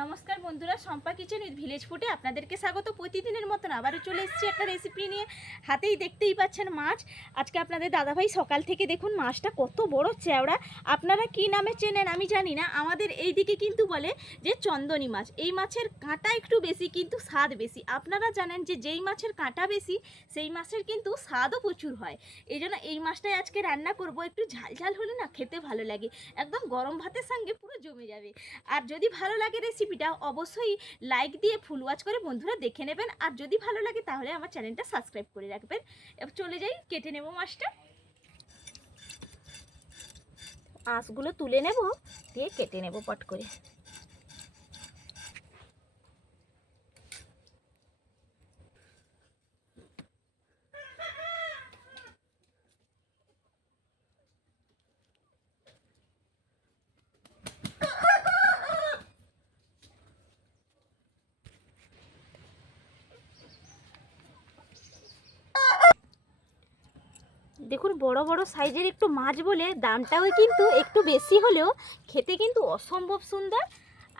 নমস্কার বন্ধুরা, Shampa kitchen with village ফুডে আপনাদেরকে স্বাগত। প্রতিদিনের মতন আবারও চলে এসেছি একটা রেসিপি নিয়ে। হাতেই দেখতেই পাচ্ছেন মাছ। আজকে আপনাদের দাদাভাই সকাল থেকে দেখুন, মাছটা কত বড় চেওড়া আপনারা কি নামে চেনেন আমি জানি না। আমাদের এই দিকে কিন্তু বলে যে চন্দনী মাছ। এই মাছের কাঁটা একটু বেশি, কিন্তু স্বাদ বেশি। আপনারা জানেন যে যেই মাছের কাঁটা বেশি, সেই মাছের কিন্তু স্বাদও প্রচুর হয়। এই জন্য এই মাছটাই আজকে রান্না করব। একটু ঝাল ঝাল হলে না খেতে ভালো লাগে। একদম গরম ভাতের সঙ্গে পুরো জমে যাবে। আর যদি ভালো লাগে রেসিপিটা অবশ্যই লাইক দিয়ে ফুল ওয়াচ করে বন্ধুরা দেখে নেবেন। আর যদি ভালো লাগে তাহলে আমার চ্যানেলটা সাবস্ক্রাইব করে রাখবেন। চলে যাই, কেটে নেব মাছটা। আঁশগুলো তুলে নেব, দিয়ে কেটে নেব পট করে। দেখুন, বড় বড় সাইজের একটু মাছ বলে দামটাও কিন্তু একটু বেশি হলেও খেতে কিন্তু অসম্ভব সুন্দর।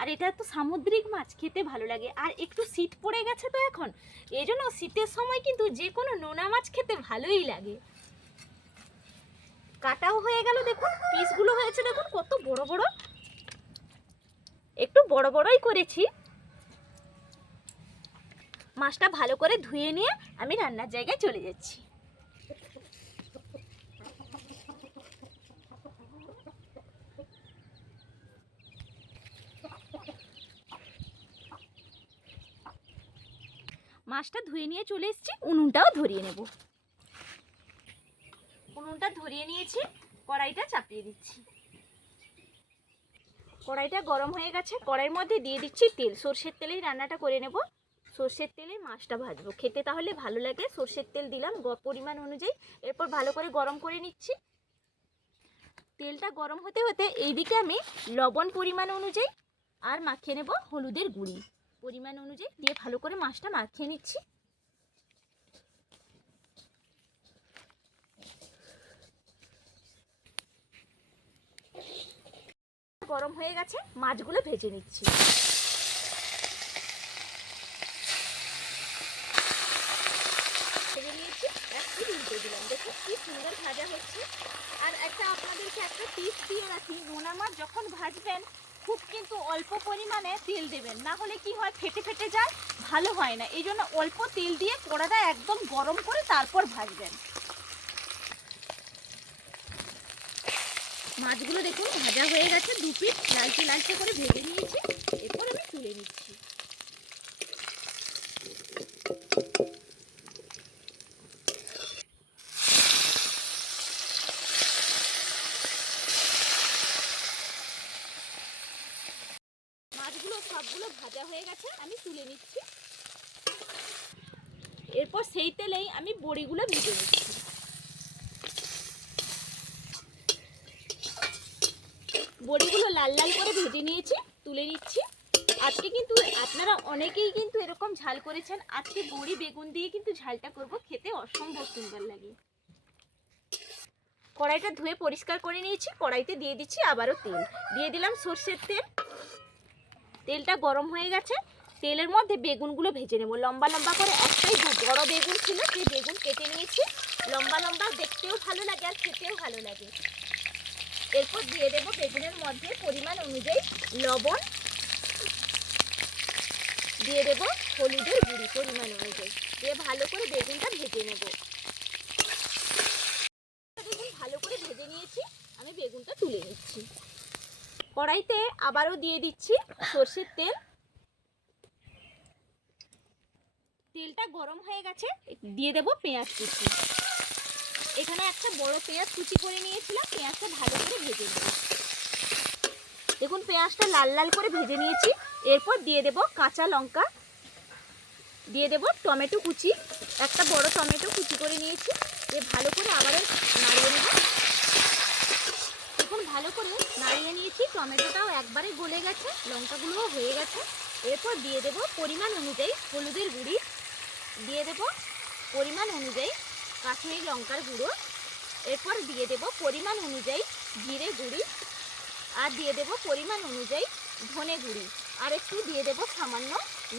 আর এটা তো সামুদ্রিক মাছ, খেতে ভালো লাগে। আর একটু শীত পড়ে গেছে তো এখন এই জন্য শীতের সময় কিন্তু যে কোনো নোনা মাছ খেতে ভালোই লাগে। কাটাও হয়ে গেল দেখুন, পিসগুলো হয়েছে দেখুন কত বড় বড়। একটু বড় বড়ই করেছি। মাছটা ভালো করে ধুয়ে নিয়ে আমি রান্নার জায়গায় চলে যাচ্ছি। মাছটা ধুয়ে নিয়ে চলে এসেছি, উনুনটাও ধরিয়ে নেব। উনুনটা ধরিয়ে নিয়েছি, কড়াইটা চাপিয়ে দিচ্ছি। কড়াইটা গরম হয়ে গেছে, কড়াইয়ের মধ্যে দিয়ে দিচ্ছি তেল। সর্ষের তেলেই রান্নাটা করে নেব। সর্ষের তেলে মাছটা ভাজবো। খেতে তাহলে ভালো লাগে, সর্ষের তেল দিলাম পরিমাণ অনুযায়ী। এরপর ভালো করে গরম করে নিচ্ছি। তেলটা গরম হতে হতে এইদিকে আমি লবণ পরিমাণ অনুযায়ী আর মাখিয়ে নেব হলুদের গুঁড়ি। পরিমাণ অনুযায়ী দিয়ে ভালো করে মাছটা মাখিয়ে নিচ্ছি। গরম হয়ে গেছে, মাছগুলো ভেজে নিচ্ছি। নিয়েছি দিলাম। দেখো কি সুন্দর ভাজা হচ্ছে। আর একটা আপনাদেরকে একটা টিপস দিয়ে রাখি নোনা মাছ যখন ভাজবেন খুব কিন্তু অল্প পরিমাণে তেল দেবেন। না হলে কি হয়, ফেটে ফেটে যায়, ভালো হয় না। এই জন্য অল্প তেল দিয়ে কড়াটা একদম গরম করে তারপর ভাজবেন। মাছগুলো দেখুন, ভাজা হয়ে গেছে, দু পিস লালচে লালচে করে ভেজে নিয়েছি। এরপর আমি তুলে নিচ্ছি মাছগুলো সবগুলো ভাজা হয়ে গেছে আমি তুলে নিচ্ছি এরপর সেই তেলেই আমি বড়িগুলো ভেজে নিচ্ছি। বড়িগুলো লাল লাল করে ভেজে নিয়েছি, তুলে নিচ্ছি। আজকে কিন্তু আপনারা অনেকেই কিন্তু এরকম ঝাল করেছেন। আজকে বড়ি বেগুন দিয়ে কিন্তু ঝালটা করব, খেতে অসম্ভব সুন্দর লাগে। কড়াইটা ধুয়ে পরিষ্কার করে নিয়েছি, কড়াইতে দিয়ে দিচ্ছি আবারও তেল। দিয়ে দিলাম সর্ষের তেল। তেলটা গরম হয়ে গেছে। তেলের মধ্যে বেগুনগুলো ভেজে নেব। লম্বা লম্বা করে একটাই দু- বড় বেগুন ছিল সেই বেগুন কেটে নিয়েছি। লম্বা লম্বা, দেখতেও ভালো লাগে আর খেতেও ভালো লাগে। এরপর দিয়ে দেবো বেগুনের মধ্যে পরিমাণ অনুযায়ী লবণ। দিয়ে দেবো হলুদের গুঁড়ি পরিমাণ অনুযায়ী। দিয়ে ভালো করে বেগুনটা ভেজে নেব। বেগুন ভালো করে ভেজে নিয়েছি, আমি বেগুনটা তুলে নিচ্ছি। কড়াইতে আবারও দিয়ে দিচ্ছি সর্ষের তেল। তেলটা গরম হয়ে গেছে, দিয়ে দেবো পেঁয়াজ কুচি। এখানে একটা বড় পেঁয়াজ কুচি করে নিয়েছিলাম, পেঁয়াজটা ভালো করে ভেজে নেব। দেখুন, পেঁয়াজটা লাল লাল করে ভেজে নিয়েছি। এরপর দিয়ে দেব কাঁচা লঙ্কা, দিয়ে দেব টমেটো কুচি। একটা বড় টমেটো কুচি করে নিয়েছি, দিয়ে ভালো করে আবারও নাড়িয়ে নেব। দেখুন, ভালো করে নাড়িয়ে নিয়েছি, টমেটোটাও একবারে গলে গেছে, লঙ্কাগুলোও হয়ে গেছে। এরপর দিয়ে দেব পরিমাণ অনুযায়ী হলুদের গুঁড়ি দিয়ে দেব পরিমাণ অনুযায়ী কাশ্মীরি লঙ্কার গুঁড়ো। এরপর দিয়ে দেব পরিমাণ অনুযায়ী জিরে গুঁড়ি আর দিয়ে দেব পরিমাণ অনুযায়ী ধনে গুঁড়ি। আর একটু দিয়ে দেবো সামান্য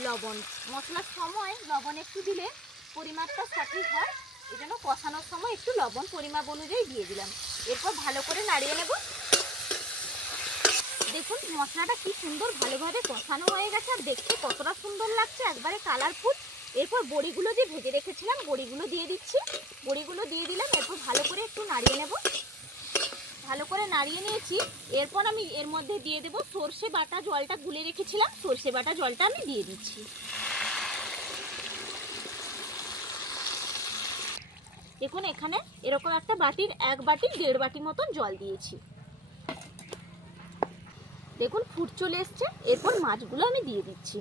লবণ। মশলার সময় লবণ একটু দিলে পরিমাপটা সঠিক হয়। এই জন্য কষানোর সময় একটু লবণ পরিমাপ অনুযায়ী দিয়ে দিলাম। এরপর ভালো করে নাড়িয়ে নেব। দেখুন, মশলাটা কি সুন্দর ভালোভাবে কষানো হয়ে গেছে। আর দেখতে কতটা সুন্দর লাগছে। একবারে কালারফুল এরপর বড়িগুলো যে ভেজে রেখেছিলাম, বড়িগুলো দিয়ে দিচ্ছি। বড়িগুলো দিয়ে দিলাম, এরপর ভালো করে একটু নাড়িয়ে নেব। ভালো করে নাড়িয়ে নিয়েছি। এরপর আমি এর মধ্যে দিয়ে দেবো সর্ষে বাটা জলটা গুলে রেখেছিলাম। সর্ষে বাটা জলটা আমি দিয়ে দিচ্ছি। দেখুন, এখানে এরকম একটা বাটির, এক বাটির দেড় বাটি মতন জল দিয়েছি। দেখুন, ফুট চলে এসছে। এরপর মাছগুলো আমি দিয়ে দিচ্ছি।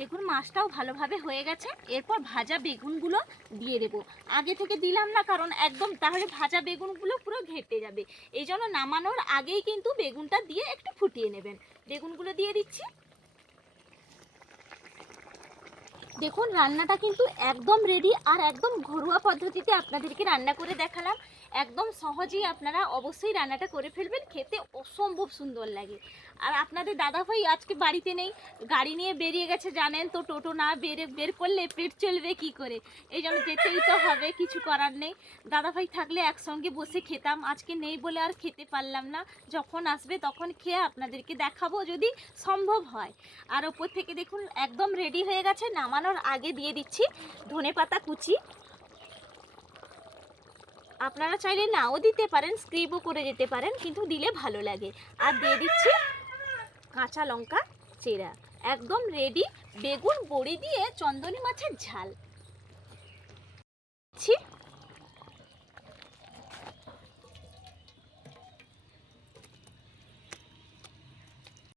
দেখুন, মাছটাও ভালোভাবে হয়ে গেছে। এরপর ভাজা বেগুনগুলো দিয়ে দেব। আগে থেকে দিলাম না, কারণ একদম তাহলে ভাজা বেগুনগুলো পুরো ঘেটে যাবে। এই জন্য নামানোর আগেই কিন্তু বেগুনটা দিয়ে একটু ফুটিয়ে নেবেন। বেগুনগুলো দিয়ে দিচ্ছি। দেখুন, রান্নাটা কিন্তু একদম রেডি আর একদম ঘরোয়া পদ্ধতিতে আপনাদেরকে রান্না করে দেখালাম। একদম সহজেই আপনারা অবশ্যই রান্নাটা করে ফেলবেন, খেতে অসম্ভব সুন্দর লাগে। আর আপনাদের দাদাভাই আজকে বাড়িতে নেই, গাড়ি নিয়ে বেরিয়ে গেছে, জানেন তো, টোটো না বেরে বের করলে পেট চলবে কি করে? এই জন্য যেতেই তো হবে, কিছু করার নেই। দাদাভাই থাকলে একসঙ্গে বসে খেতাম, আজকে নেই বলে আর খেতে পারলাম না। যখন আসবে তখন খেয়ে আপনাদেরকে দেখাবো যদি সম্ভব হয়। আর ওপর থেকে দেখুন, একদম রেডি হয়ে গেছে নামানোর আগে দিয়ে দিচ্ছি ধনে পাতা কুচি। আপনারা চাইলে নাও দিতে পারেন স্ক্রিপও করে দিতে পারেন, কিন্তু দিলে ভালো লাগে। আর দিয়ে দিচ্ছি কাঁচা লঙ্কা চেরা। একদম রেডি বেগুন বড়ি দিয়ে চন্দনী মাছের ঝাল।